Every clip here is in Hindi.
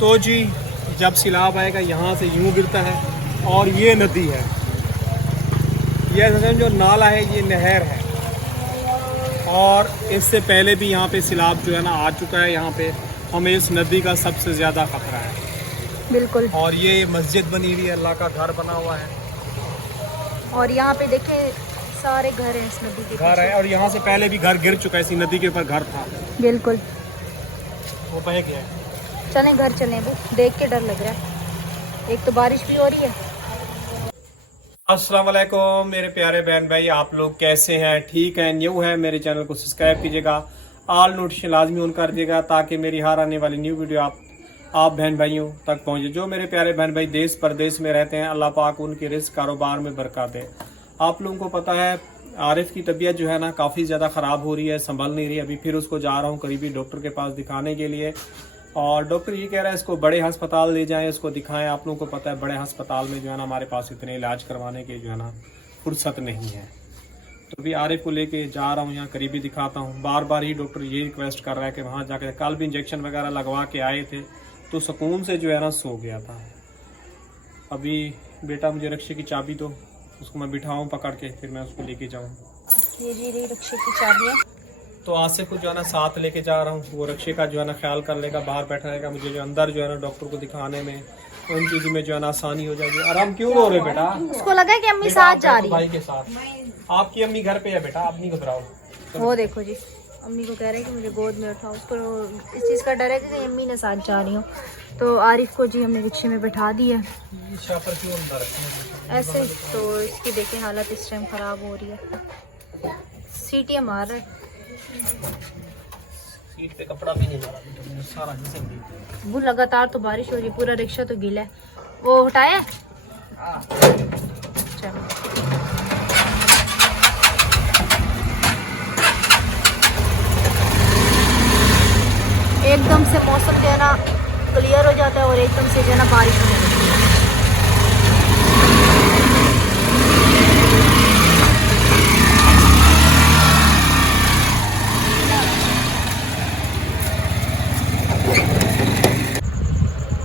तो जी जब सैलाब आएगा यहाँ से यूँ गिरता है और ये नदी है, ये जो नाला है ये नहर है। और इससे पहले भी यहाँ पे सैलाब जो है ना आ चुका है। यहाँ पे हमें इस नदी का सबसे ज़्यादा खतरा है। बिल्कुल। और ये मस्जिद बनी हुई है, अल्लाह का घर बना हुआ है। और यहाँ पे देखें सारे घर हैं इस नदी के घर है और यहाँ से पहले भी घर गिर चुका है, इसी नदी के ऊपर घर था, बिल्कुल। वो बह गया है। चलें घर चलें, वो देख के डर लग रहा है, एक तो बारिश भी हो रही है। अस्सलाम वालेकुम मेरे प्यारे बहन भाई, आप लोग कैसे हैं? ठीक हैं? न्यू है मेरे चैनल को सब्सक्राइब कीजिएगा, ऑल नोटिफिकेशन लाजमी ऑन कर दीजिएगा ताकि मेरी हर आने वाली न्यू वीडियो आप बहन भाइयों तक पहुंचे। जो मेरे प्यारे बहन भाई देश परदेश में रहते हैं, अल्लाह पाक उनके रिस्क कारोबार में बरकत दे। आप लोगों को पता है आरिफ की तबीयत जो है ना काफ़ी ज़्यादा ख़राब हो रही है, संभल नहीं रही। अभी फिर उसको जा रहा हूँ करीबी डॉक्टर के पास दिखाने के लिए, और डॉक्टर ये कह रहा है इसको बड़े अस्पताल ले जाएं, इसको दिखाएं। आप लोगों को पता है बड़े अस्पताल में जो है ना हमारे पास इतने इलाज करवाने के जो है ना फुर्सत नहीं है। तो अभी आरिफ को लेके जा रहा हूँ, यहाँ करीबी दिखाता हूँ। बार बार ही डॉक्टर ये रिक्वेस्ट कर रहा है कि वहाँ जाकर, कल भी इंजेक्शन वगैरह लगवा के आए थे तो सुकून से जो है ना सो गया था। अभी बेटा मुझे रिक्शे की चाबी दो, उसको मैं बिठाऊँ पकड़ के, फिर मैं उसको लेके जाऊँ। ये जी रही रिक्शे की चाबी है। तो आसिफ को जो है ना साथ लेके जा रहा हूँ, वो रिक्शे का जो है ना ख्याल कर लेगा, बाहर बैठा रहेगा। मुझे जो अंदर जो है ना डॉक्टर को दिखाने में उन चीज़ों में जो है ना आसानी हो जाएगी। आराम क्यों रो रहे बेटा? उसको लगा कि अम्मी साथ जा रही है। भाई के साथ आपकी अम्मी घर पे है बेटा, आप नहीं घबराओ। वो देखो जी, अम्मी को कह रहे हैं कि मुझे गोद में उठाओ। उसको इस चीज़ का डर है कि अम्मी ने साथ जा रही हूँ। तो आरिफ को जी हमने रिक्शे में बैठा दिया ऐसे। तो इसकी देखें हालत इस टाइम ख़राब हो रही है, सीटियाँ मार रहा है, सीट पे कपड़ा भी नहीं मारा सारा हिस्सा। वो लगातार तो बारिश हो रही है, पूरा रिक्शा तो गीला है। वो हटाया चलो। एकदम से मौसम जो है ना क्लियर हो जाता है और एकदम से जो है ना बारिश होने लगती है।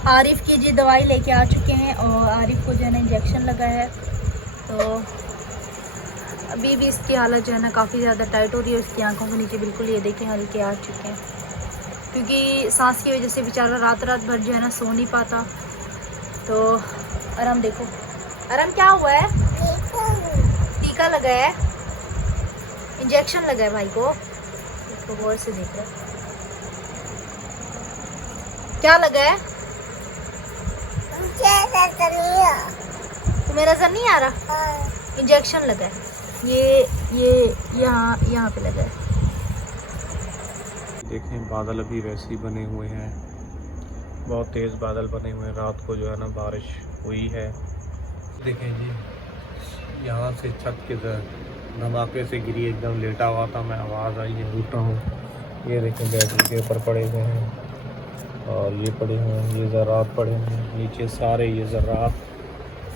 आरिफ की जी दवाई लेके आ चुके हैं और आरिफ को जो है ना इंजेक्शन लगा है। तो अभी भी इसकी हालत जो है ना काफ़ी ज़्यादा टाइट हो रही है। उसकी आंखों के नीचे बिल्कुल ये देखें हल्के आ चुके हैं, क्योंकि सांस की वजह से बेचारा रात भर जो है ना सो नहीं पाता। तो आराम देखो, आराम क्या हुआ है? टीका लगा है, इंजेक्शन लगा है भाई को। इसको गौर से देख रहा है, क्या लगा है? तुम्हें नजर नहीं आ रहा? इंजेक्शन लगा है, ये यहाँ पे लगा है। देखें बादल अभी वैसे ही बने हुए हैं, बहुत तेज़ बादल बने हुए हैं। रात को जो है ना बारिश हुई है। देखें जी यहाँ से छत के धमाके से गिरी, एकदम लेटा हुआ था मैं, आवाज़ आई है, उठा हूँ। ये देखें बैटरी के ऊपर पड़े हुए हैं और ये पड़े हुए हैं, ये ज़रात पड़े हुए हैं नीचे, सारे ये ज़रात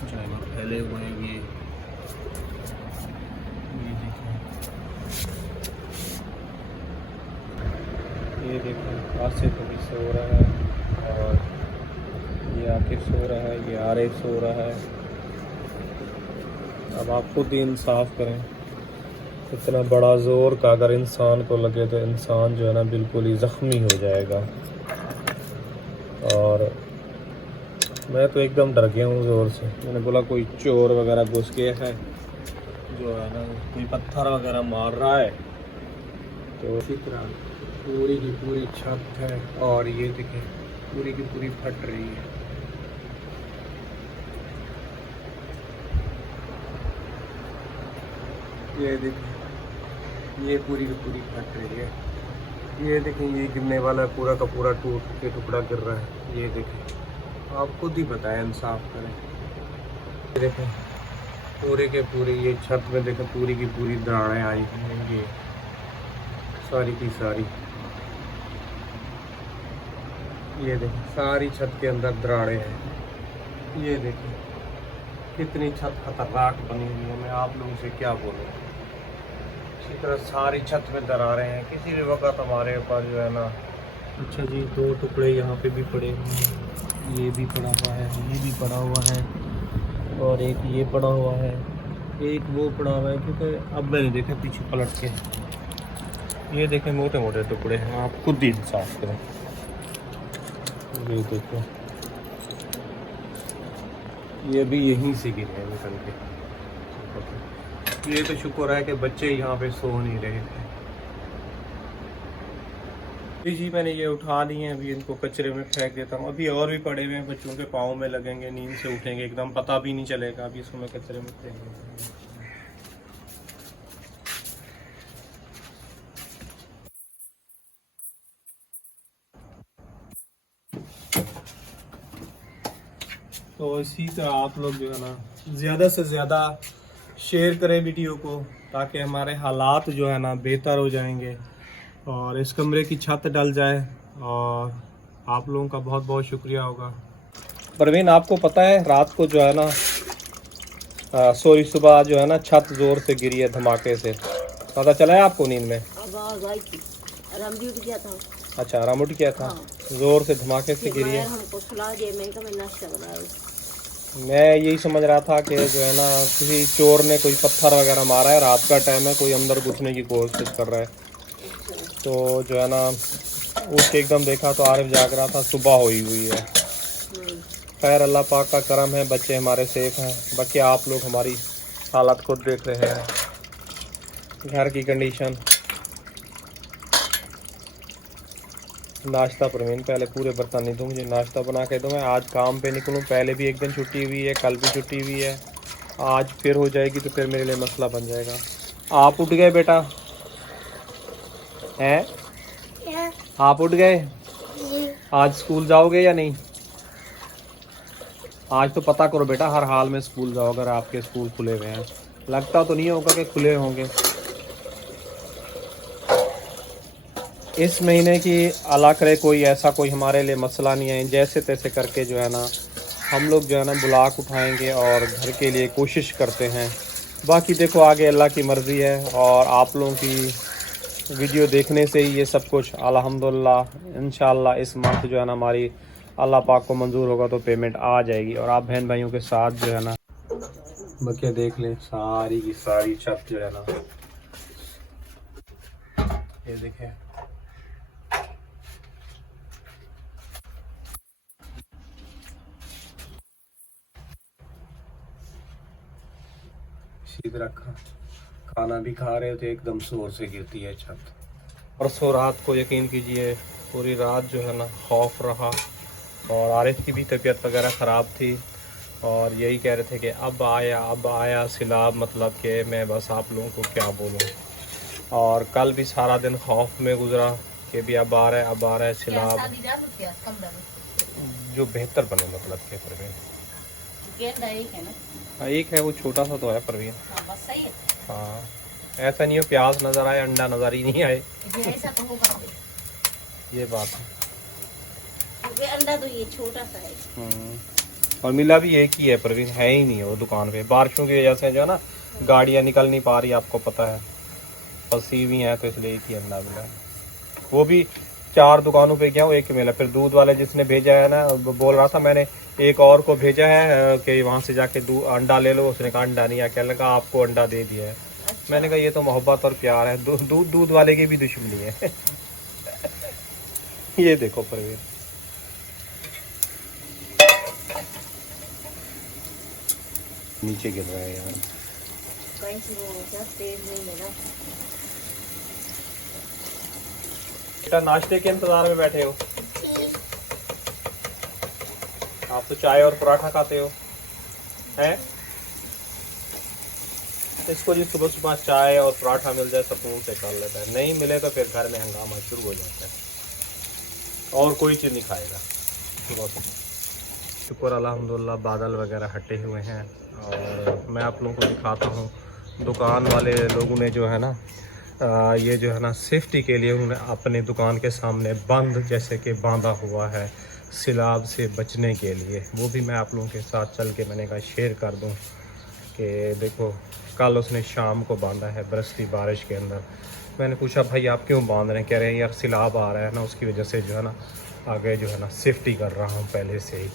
जो है ना फैले हुए हैं। ये देखें आसिफ अभी सो रहा है और ये आकिब सो रहा है, ये आरिफ सो रहा है। अब आप खुद ही इंसाफ करें, इतना बड़ा ज़ोर का अगर इंसान को लगे तो इंसान जो है ना बिल्कुल ही ज़ख्मी हो जाएगा। और मैं तो एकदम डर गया हूँ ज़ोर से। मैंने बोला कोई चोर वगैरह घुस गया है, जो है ना कोई पत्थर वगैरह मार रहा है। तो इसी तरह पूरी की पूरी छत है और ये देखें पूरी की पूरी फट रही है। ये देखें ये पूरी की पूरी फट रही है। ये देखें ये गिरने वाला है, पूरा का पूरा टूट के टुकड़ा गिर रहा है। ये देखें, आप खुद ही बताएं, इंसाफ करें। ये देखें पूरे के पूरे ये छत में देखें पूरी की पूरी दरारें आई हैं, ये सारी की सारी। ये देखें सारी छत के अंदर दरारें हैं। ये देखें कितनी छत खतरनाक बनी हुई है, मैं आप लोगों से क्या बोलूँ। इसी तरह सारी छत में दरारें हैं, किसी भी वक्त हमारे ऊपर जो है ना अच्छा जी, 2 टुकड़े यहाँ पे भी पड़े हुए हैं, ये भी पड़ा हुआ है, ये भी पड़ा हुआ है, और एक ये पड़ा हुआ है, एक वो पड़ा हुआ है। क्योंकि अब मैंने देखा पीछे पलट के, ये देखें मोटे मोटे टुकड़े हैं, आप खुद ही इंसाफ करें। ये देखो, ये भी यहीं से गिरे हैं निकल के। ये तो शुक्र है कि बच्चे यहाँ पे सो नहीं रहे थे। जी मैंने ये उठा लिए हैं, अभी इनको कचरे में फेंक देता हूँ। अभी और भी पड़े हुए हैं, बच्चों के पाँव में लगेंगे, नींद से उठेंगे एकदम पता भी नहीं चलेगा। अभी इसको मैं कचरे में फेंक देता हूँ। तो इसी तरह आप लोग जो है ना ज़्यादा से ज़्यादा शेयर करें वीडियो को, ताकि हमारे हालात जो है ना बेहतर हो जाएंगे और इस कमरे की छत डल जाए। और आप लोगों का बहुत बहुत शुक्रिया होगा। परवीन, आपको पता है रात को जो है ना सॉरी सुबह जो है ना छत ज़ोर से गिरी है, धमाके से। पता चला है आपको नींद में? आराम भी उठ गया था। अच्छा, आराम उठ गया था। हाँ। ज़ोर से धमाके से गिरी है। हमको सुला दिए, मैं कहा मैं नाश्ता बना रही। मैं यही समझ रहा था कि जो है ना किसी चोर ने कोई पत्थर वगैरह मारा है, रात का टाइम है, कोई अंदर घुसने की कोशिश कर रहा है। तो जो है ना उठ के एकदम देखा तो आरिफ जाग रहा था, सुबह हुई है। खैर अल्लाह पाक का करम है, बच्चे हमारे सेफ हैं। बाकी आप लोग हमारी हालत खुद देख रहे हैं, घर की कंडीशन। नाश्ता परवीन, पहले पूरे बर्तन नहीं दूँ, मुझे नाश्ता बना के दो। मैं आज काम पे निकलूँ, पहले भी एक दिन छुट्टी हुई है, कल भी छुट्टी हुई है, आज फिर हो जाएगी तो फिर मेरे लिए मसला बन जाएगा। आप उठ गए बेटा? हैं? आप उठ गए? आज स्कूल जाओगे या नहीं? आज तो पता करो बेटा, हर हाल में स्कूल जाओ अगर आपके स्कूल खुले हुए हैं। लगता तो नहीं होगा कि खुले होंगे। इस महीने की अल्लाह करे कोई ऐसा कोई हमारे लिए मसला नहीं है, जैसे तैसे करके जो है ना हम लोग जो है ना बुलाक उठाएंगे और घर के लिए कोशिश करते हैं। बाकी देखो आगे अल्लाह की मर्ज़ी है, और आप लोगों की वीडियो देखने से ही ये सब कुछ अल्हम्दुलिल्लाह इंशाअल्लाह इस मंथ जो है ना हमारी अल्लाह पाक को मंजूर होगा तो पेमेंट आ जाएगी। और आप बहन भाइयों के साथ जो है ना बकिया देख लें, सारी की सारी छत जो है ना, ये देखें सीध रखा। खाना भी खा रहे थे, एकदम जोर से गिरती है छत। परसों रात को यकीन कीजिए पूरी रात जो है ना खौफ रहा, और आरिफ की भी तबीयत वगैरह ख़राब थी, और यही कह रहे थे कि अब आया सिलाब, मतलब कि मैं बस आप लोगों को क्या बोलूँ। और कल भी सारा दिन खौफ में गुजरा कि भी अब आ रहा है सिलाब, जो बेहतर बने, मतलब के परवीन एक है वो छोटा सा तो है परवीन। हाँ, ऐसा नहीं हो प्याज नज़र आए अंडा नज़र ही नहीं आए, ये बात है। अंडा तो ये छोटा सा है। और मिला भी एक ही है परवीन, है ही नहीं है वो दुकान पे। बारिशों की वजह से जो है ना गाड़ियाँ निकल नहीं पा रही, आपको पता है, फंसी हुई हैं, तो इसलिए एक ही अंडा मिला है। वो भी 4 दुकानों पे गया हूँ, एक ही मिला। फिर दूध वाले जिसने भेजा है ना बोल रहा था, मैंने एक और को भेजा है कि वहाँ से जाके अंडा ले लो, उसने कहा अंडा नहीं है, क्या लगा आपको अंडा दे दिया है। मैंने कहा ये तो मोहब्बत और प्यार है, दूध वाले की भी दुश्मनी है। ये देखो परवीन, नीचे गिर रहा है यार। कहीं से वो तेज नहीं मिला। बेटा नाश्ते के इंतजार में बैठे हो? आप तो चाय और पराठा खाते हो हैं? इसको जी सुबह सुबह चाय और पराठा मिल जाए सुकून से कर लेता है, नहीं मिले तो फिर घर में हंगामा शुरू हो जाता है, और कोई चीज़ नहीं खाएगा सुबह सुबह। शुक्र अल्हम्दुलिल्लाह बादल वगैरह हटे हुए हैं, और मैं आप लोगों को दिखाता हूँ दुकान वाले लोगों ने जो है ना ये जो है ना सेफ्टी के लिए उन्होंने अपने दुकान के सामने बंद जैसे कि बांधा हुआ है सिलाब से बचने के लिए। वो भी मैं आप लोगों के साथ चल के मैंने कहा शेयर कर दूं कि देखो कल उसने शाम को बांधा है बरसती बारिश के अंदर, मैंने पूछा भाई आप क्यों बांध रहे हैं, कह रहे हैं यार सैलाब आ रहा है ना, उसकी वजह से जो है ना आगे जो है ना सेफ्टी कर रहा हूँ पहले से ही,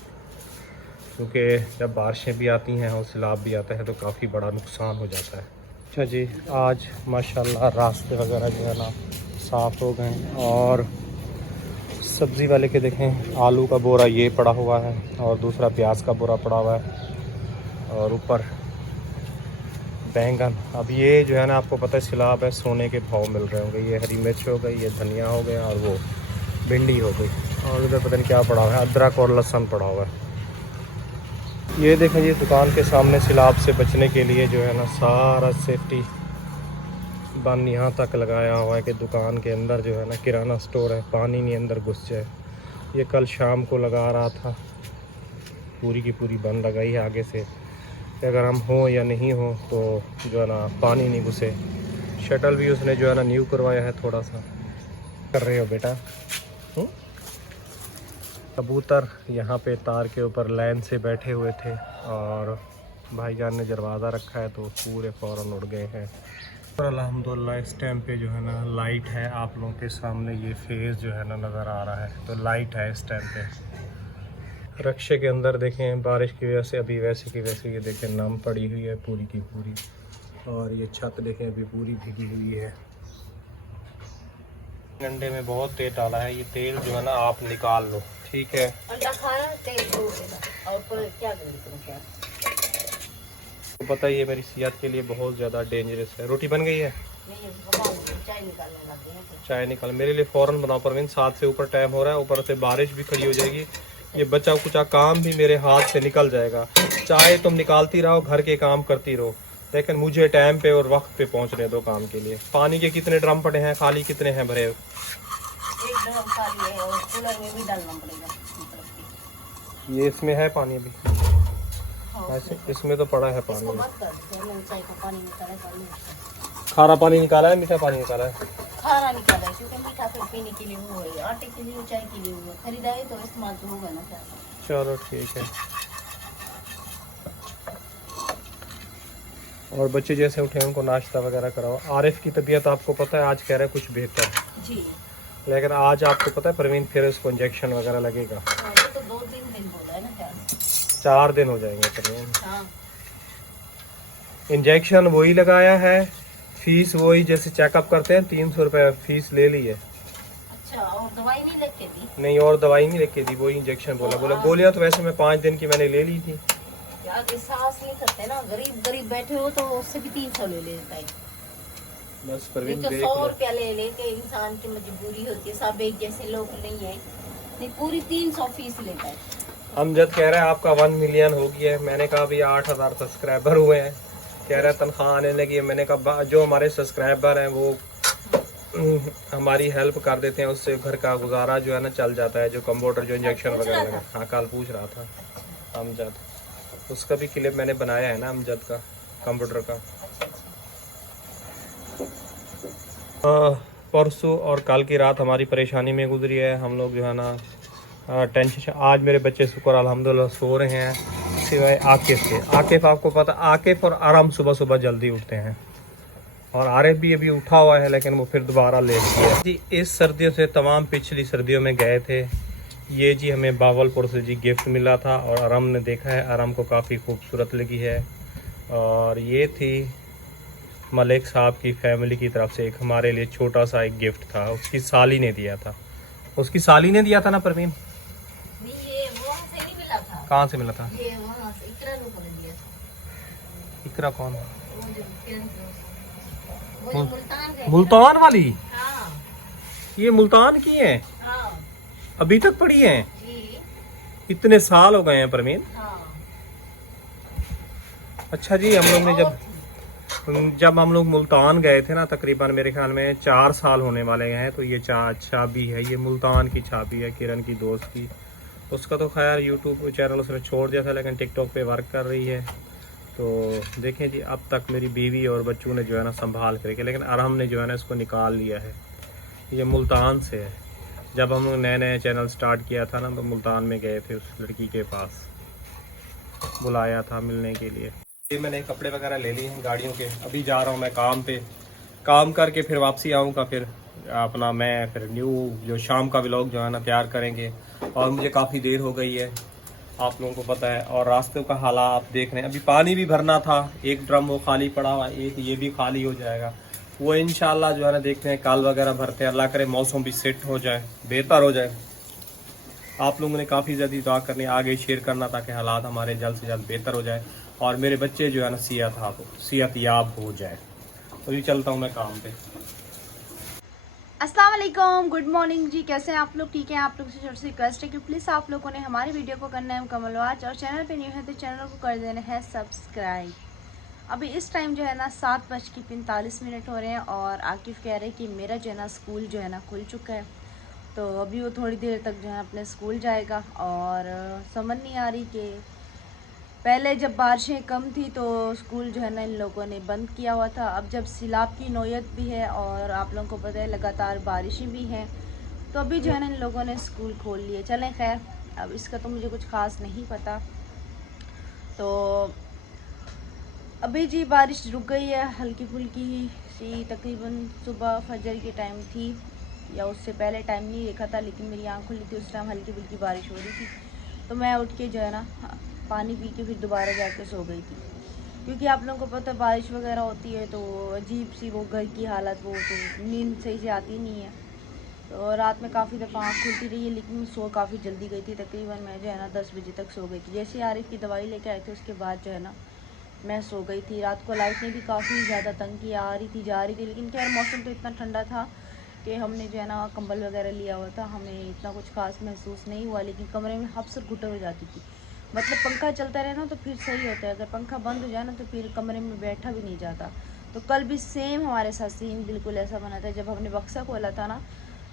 क्योंकि जब बारिशें भी आती हैं और सैलाब भी आता है तो काफ़ी बड़ा नुकसान हो जाता है। अच्छा जी, आज माशाल्लाह रास्ते वगैरह जो है ना साफ़ हो गए और सब्ज़ी वाले के देखें आलू का बोरा ये पड़ा हुआ है और दूसरा प्याज का बोरा पड़ा हुआ है और ऊपर बैंगन। अब ये जो है ना आपको पता है सैलाब है, सोने के भाव मिल रहे होंगे। ये हरी मिर्च हो गई, ये धनिया हो गया और वो भिंडी हो गई और उधर पता नहीं क्या पड़ा हुआ है, अदरक और लहसुन पड़ा हुआ है। ये देखें जी, दुकान के सामने सैलाब से बचने के लिए जो है ना सारा सेफ्टी बंद यहाँ तक लगाया हुआ है कि दुकान के अंदर जो है ना किराना स्टोर है, पानी नहीं अंदर घुस जाए। ये कल शाम को लगा रहा था, पूरी की पूरी बंद लगाई है आगे से कि अगर हम हों या नहीं हो तो जो है ना पानी नहीं घुसे। शटल भी उसने जो है ना न्यू करवाया है, थोड़ा सा कर रहे हो बेटा। कबूतर यहाँ पे तार के ऊपर लाइन से बैठे हुए थे और भाईजान ने दरवाज़ा रखा है तो पूरे फ़ौरन उड़ गए हैं। और अल्हम्दुलिल्लाह इस टाइम पे जो है ना लाइट है, आप लोगों के सामने ये फेस जो है ना नज़र आ रहा है, तो लाइट है इस टाइम पे। रक्शे के अंदर देखें बारिश की वजह से अभी वैसे की वैसे ये देखें नम पड़ी हुई है पूरी की पूरी, और ये छत देखें अभी पूरी भीगी हुई है। अंडे में बहुत तेल डाला है, ये तेल जो है ना आप निकाल लो, ठीक है। अंडा खाना तेल दो और क्या करें, तो पता ही है मेरी सेहत के लिए बहुत ज़्यादा डेंजरस है। रोटी बन गई है? चाय निकालने लगे हैं। चाय निकाल मेरे लिए फ़ौरन बनाओ परवीन, 7 से ऊपर टाइम हो रहा है, ऊपर से बारिश भी खड़ी हो जाएगी, ये बचा कुचा काम भी मेरे हाथ से निकल जाएगा। चाय तुम निकालती रहो, घर के काम करती रहो, लेकिन मुझे टाइम पे और वक्त पे पहुंचने दो काम के लिए। पानी के कितने ड्रम पड़े हैं, खाली कितने हैं भरे? एक ड्रम खाली है और कूलर में भी डालना पड़ेगा। ये इसमें है पानी अभी? ऐसे इसमें तो पड़ा है पानी। चाय का पानी निकाला, खारा पानी निकाला है, मीठा पानी निकाला है? खारा निकाला है, क्योंकि मीठा फिर पीने के लिए वो है, आटे के लिए चाय के लिए वो खरीदाए तो इस्तेमाल तो होगा ना। क्या चलो ठीक है। और बच्चे जैसे उठे उनको नाश्ता वगैरह कराओ। आरिफ की तबीयत आपको पता है आज कह रहे हैं कुछ बेहतर जी, लेकिन आज आपको पता है परवीन फिर उसको इंजेक्शन वगैरह लगेगा। हाँ, तो 2-3 दिन बोला है ना, क्या 4 दिन हो जाएंगे परवीन। हाँ। इंजेक्शन वही लगाया है, फीस वही जैसे चेकअप करते हैं 300 रुपये फीस ले ली है। अच्छा, और दवाई नहीं लेके दी? नहीं, और दवाई नहीं लेके दी, वही इंजेक्शन बोला गोलियां तो वैसे मैं 5 दिन की मैंने ले ली थी। आगे साहस नहीं करते ना, गरीब बैठे हो तो उससे भी 300 ले लेता है। बस परवीन तो देख 100 लो। रुपया ले लेके इंसान की मजबूरी होती है, सब एक जैसे लोग नहीं है, नहीं पूरी 300 फीस लेता है। अमजद कह रहा है आपका 1 मिलियन हो गया है। मैंने कहा अभी 8000 सब्सक्राइबर हुए हैं। कह रहा है तनख्वाह आने लगी है। मैंने कहा जो हमारे सब्सक्राइबर हैं वो हमारी हेल्प कर देते हैं, उससे घर का गुजारा जो है ना चल जाता है। जो कंप्यूटर जो इंजेक्शन वगैरह लगा, हाँ कल पूछ रहा था अमजद, उसका भी क्लिप मैंने बनाया है ना अमजद का कंप्यूटर का। परसों और कल की रात हमारी परेशानी में गुजरी है। हम लोग जो है ना टेंशन, आज मेरे बच्चे शुक्र अल्हम्दुलिल्लाह सो रहे हैं, सिवाय आकिफ के। आकिफ आपको पता, आकिफ और आराम सुबह सुबह जल्दी उठते हैं, और आरिफ भी अभी उठा हुआ है लेकिन वो फिर दोबारा लेट गया जी। इस सर्दियों से तमाम पिछली सर्दियों में गए थे। ये जी हमें बावलपुर से जी गिफ्ट मिला था और आराम ने देखा है, आराम को काफ़ी खूबसूरत लगी है। और ये थी मलिक साहब की फैमिली की तरफ से एक हमारे लिए छोटा सा एक गिफ्ट था, उसकी साली ने दिया था। उसकी साली ने दिया था ना परवीन? नहीं, ये वहाँ से नहीं मिला था। कहाँ से मिला था? ये वहाँ से इकरा लोगों ने दिया था। इकरा कौन? वो जो वो जो मुल्तान गए थे। मुल्तान वाली? हाँ ये मुल्तान की है? हाँ अभी तक पड़ी है? जी, इतने साल हो गए हैं परवीन? हाँ। अच्छा जी, हम लोग ने जब हम लोग मुल्तान गए थे ना, तकरीबन मेरे ख्याल में 4 साल होने वाले हैं, तो ये चाबी है, ये मुल्तान की चाबी है, किरण की दोस्त की। उसका तो खैर यूट्यूब चैनल उसने छोड़ दिया था, लेकिन टिकटॉक पे वर्क कर रही है। तो देखें जी, अब तक मेरी बीवी और बच्चों ने जो है ना संभाल करके, लेकिन अरहम ने जो है ना इसको निकाल लिया है। ये मुल्तान से है। जब हम लोग नए चैनल स्टार्ट किया था ना, तो मुल्तान में गए थे, उस लड़की के पास बुलाया था मिलने के लिए। ये मैंने कपड़े वगैरह ले लिए हैं गाड़ियों के, अभी जा रहा हूँ मैं काम पे। काम करके फिर वापसी आऊँगा, फिर अपना मैं फिर न्यू जो शाम का व्लॉग जो है ना तैयार करेंगे। और मुझे काफ़ी देर हो गई है, आप लोगों को पता है, और रास्तों का हालात आप देख रहे हैं। अभी पानी भी भरना था, एक ड्रम वो खाली पड़ा हुआ, एक ये भी खाली हो जाएगा। वो इंशाल्लाह जो है ना देखते हैं, काल वगैरह भरते हैं, अल्लाह करे मौसम भी सेट हो जाए, बेहतर हो जाए। आप लोगों ने काफ़ी ज़्यादा दुआ करनी, आगे शेयर करना, ताकि हालात हमारे जल्द से जल्द बेहतर हो जाए और मेरे बच्चे जो है ना सेहत याब हो जाए। तो ये चलता हूँ मैं काम पे। अस्सलाम वालेकुम, गुड मॉर्निंग जी। कैसे हैं आप लोग? ठीक है। आप लोग से छोटी सी रिक्वेस्ट है कि प्लीज़ आप लोगों ने हमारी वीडियो को करना है मुकम्मल वॉच, और चैनल पे न्यू है तो चैनल को कर देना है सब्सक्राइब। अभी इस टाइम जो है ना 7:45 हो रहे हैं, और आकिफ़ कह रहे हैं कि मेरा जो है ना स्कूल जो है ना खुल चुका है। तो अभी वो थोड़ी देर तक जो है अपने स्कूल जाएगा, और समझ नहीं आ रही कि पहले जब बारिशें कम थी तो स्कूल जो है ना इन लोगों ने बंद किया हुआ था। अब जब सैलाब की नौयत भी है और आप लोगों को पता है लगातार बारिशें भी हैं, तो अभी जो है ना इन लोगों ने स्कूल खोल लिए। चलें खैर, अब इसका तो मुझे कुछ ख़ास नहीं पता। तो अभी जी बारिश रुक गई है, हल्की फुल्की सी, तकरीबन सुबह फजर की टाइम थी, या उससे पहले टाइम नहीं देखा था, लेकिन मेरी आँख खुली थी, उस टाइम हल्की फुल्की बारिश हो रही थी। तो मैं उठ के जो है ना पानी पी के फिर दोबारा जाके सो गई थी, क्योंकि आप लोगों को पता है बारिश वगैरह होती है तो अजीब सी वो घर की हालत, वो तो नींद सही से आती नहीं है। तो रात में काफ़ी दफ़ा आँख खुलती रही है, लेकिन मैं सो काफ़ी जल्दी गई थी। तकरीबन मैं जो है ना 10 बजे तक सो गई थी। जैसे आरिफ की दवाई लेके आए थे उसके बाद जो है ना मैं सो गई थी। रात को लाइट ने भी काफ़ी ज़्यादा तंग किया, आ रही थी जा रही थी, लेकिन खैर मौसम तो इतना ठंडा था कि हमने जो है ना कंबल वगैरह लिया हुआ था, हमें इतना कुछ खास महसूस नहीं हुआ। लेकिन कमरे में हफ्स घुटन हो जाती थी, मतलब पंखा चलता रहे ना तो फिर सही होता है, अगर पंखा बंद हो जाए ना तो फिर कमरे में बैठा भी नहीं जाता। तो कल भी सेम हमारे साथ सीन बिल्कुल ऐसा बना था। जब हमने बक्सा खोला था ना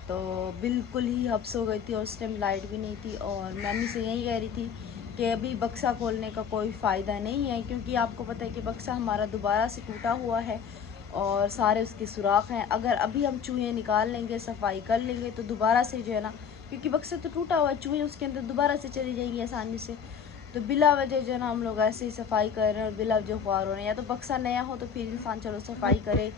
तो बिल्कुल ही हब्स हो गई थी, और उस टाइम लाइट भी नहीं थी। और मम्मी से यही कह रही थी कि अभी बक्सा खोलने का कोई फ़ायदा नहीं है, क्योंकि आपको पता है कि बक्सा हमारा दोबारा से टूटा हुआ है और सारे उसके सुराख हैं। अगर अभी हम चूहे निकाल लेंगे, सफाई कर लेंगे, तो दोबारा से जो है ना, क्योंकि बक्सा तो टूटा हुआ है, चूहे उसके अंदर दोबारा से चली जाएंगी आसानी से। तो बिला वजह जो है ना हम लोग ऐसे ही सफाई कर रहे हैं, और बिला वजह ख्वार हो रहे हैं। या तो बक्सा नया हो तो फिर इंसान चलो सफाई करे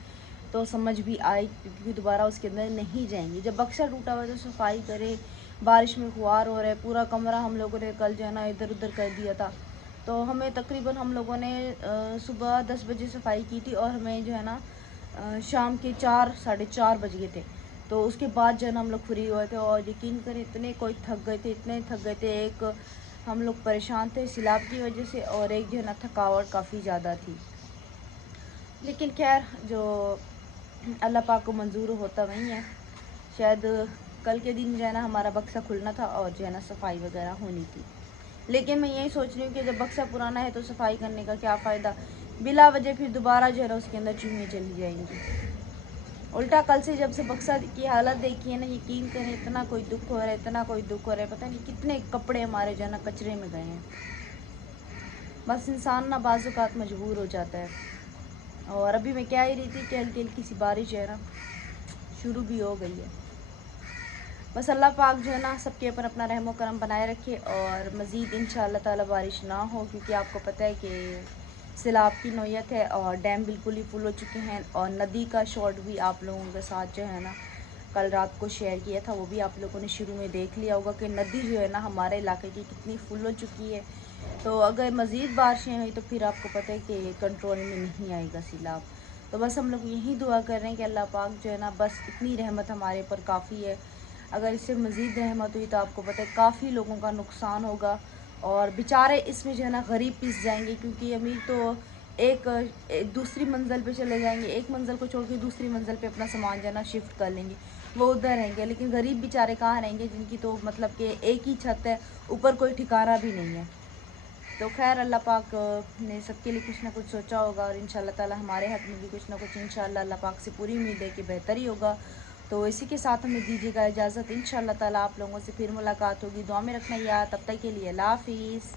तो समझ भी आए, क्योंकि दोबारा उसके अंदर नहीं जाएंगी। जब बक्सा टूटा हुआ है तो सफाई करे। बारिश में खुआर हो रहा है, पूरा कमरा हम लोगों ने कल जो है ना इधर उधर कर दिया था। तो हमें तकरीबन हम लोगों ने सुबह 10 बजे सफाई की थी, और हमें जो है ना शाम के 4 साढ़े 4 बज गए थे। तो उसके बाद जो है ना हम लोग फ्री हुए थे, और यकीन करें इतने कोई थक गए थे, इतने थक गए थे। एक हम लोग परेशान थे सैलाब की वजह से, और एक जो है ना थकावट काफ़ी ज़्यादा थी। लेकिन खैर जो अल्लाह पाक को मंजूर होता वही है। शायद कल के दिन जो है ना हमारा बक्सा खुलना था, और जो है ना सफाई वगैरह होनी थी। लेकिन मैं यही सोच रही हूँ कि जब बक्सा पुराना है तो सफाई करने का क्या फ़ायदा, बिला वजह फिर दोबारा जो है ना उसके अंदर चूहे चली जाएंगी। उल्टा कल से जब से बक्सा की हालत देखी है ना, यकीन करें इतना कोई दुख हो रहा है, इतना कोई दुख हो रहा है, पता नहीं कितने कपड़े हमारे जो है ना कचरे में गए हैं। बस इंसान ना बाज़-औक़ात मजबूर हो जाता है। और अभी मैं क्या ही रही थी कि हल्की हल्की सी बारिश जो है ना शुरू भी हो गई है। बस अल्लाह पाक जो है ना सबके ऊपर अपना रहमो करम बनाए रखे, और मज़ीद इंशाअल्लाह ताला बारिश ना हो, क्योंकि आपको पता है कि सैलाब की नौयत है और डैम बिल्कुल ही फुल हो चुके हैं। और नदी का शॉट भी आप लोगों के साथ जो है ना कल रात को शेयर किया था, वो भी आप लोगों ने शुरू में देख लिया होगा कि नदी जो है ना हमारे इलाके की कितनी फुल हो चुकी है। तो अगर मज़ीद बारिशें हुई तो फिर आपको पता है कि कंट्रोल में नहीं आएगा सैलाब। तो बस हम लोग यही दुआ कर रहे हैं कि अल्लाह पाक जो है ना, बस इतनी रहमत हमारे ऊपर काफ़ी है। अगर इससे मज़ीद रहमत हुई तो आपको पता है काफ़ी लोगों का नुकसान होगा, और बेचारे इसमें जो है ना गरीब पिस जाएंगे, क्योंकि अमीर तो एक दूसरी मंजिल पे चले जाएंगे, एक मंजिल को छोड़ के दूसरी मंजिल पे अपना सामान जो है ना शिफ्ट कर लेंगे, वो उधर रहेंगे। लेकिन गरीब बेचारे कहाँ रहेंगे, जिनकी तो मतलब कि एक ही छत है, ऊपर कोई ठिकाना भी नहीं है। तो खैर अल्लाह पाक ने सबके लिए कुछ ना कुछ सोचा होगा, और इंशाल्लाह ताला हमारे हक़ में भी कुछ ना कुछ इंशाल्लाह अल्लाह पाक से पूरी उम्मीद है कि बेहतर ही होगा। तो इसी के साथ हमें दीजिएगा इजाज़त। इंशाल्लाह ताला आप लोगों से फिर मुलाकात होगी। दुआ में रखना याद। तब तक के लिए अल्लाह हाफ़िज़।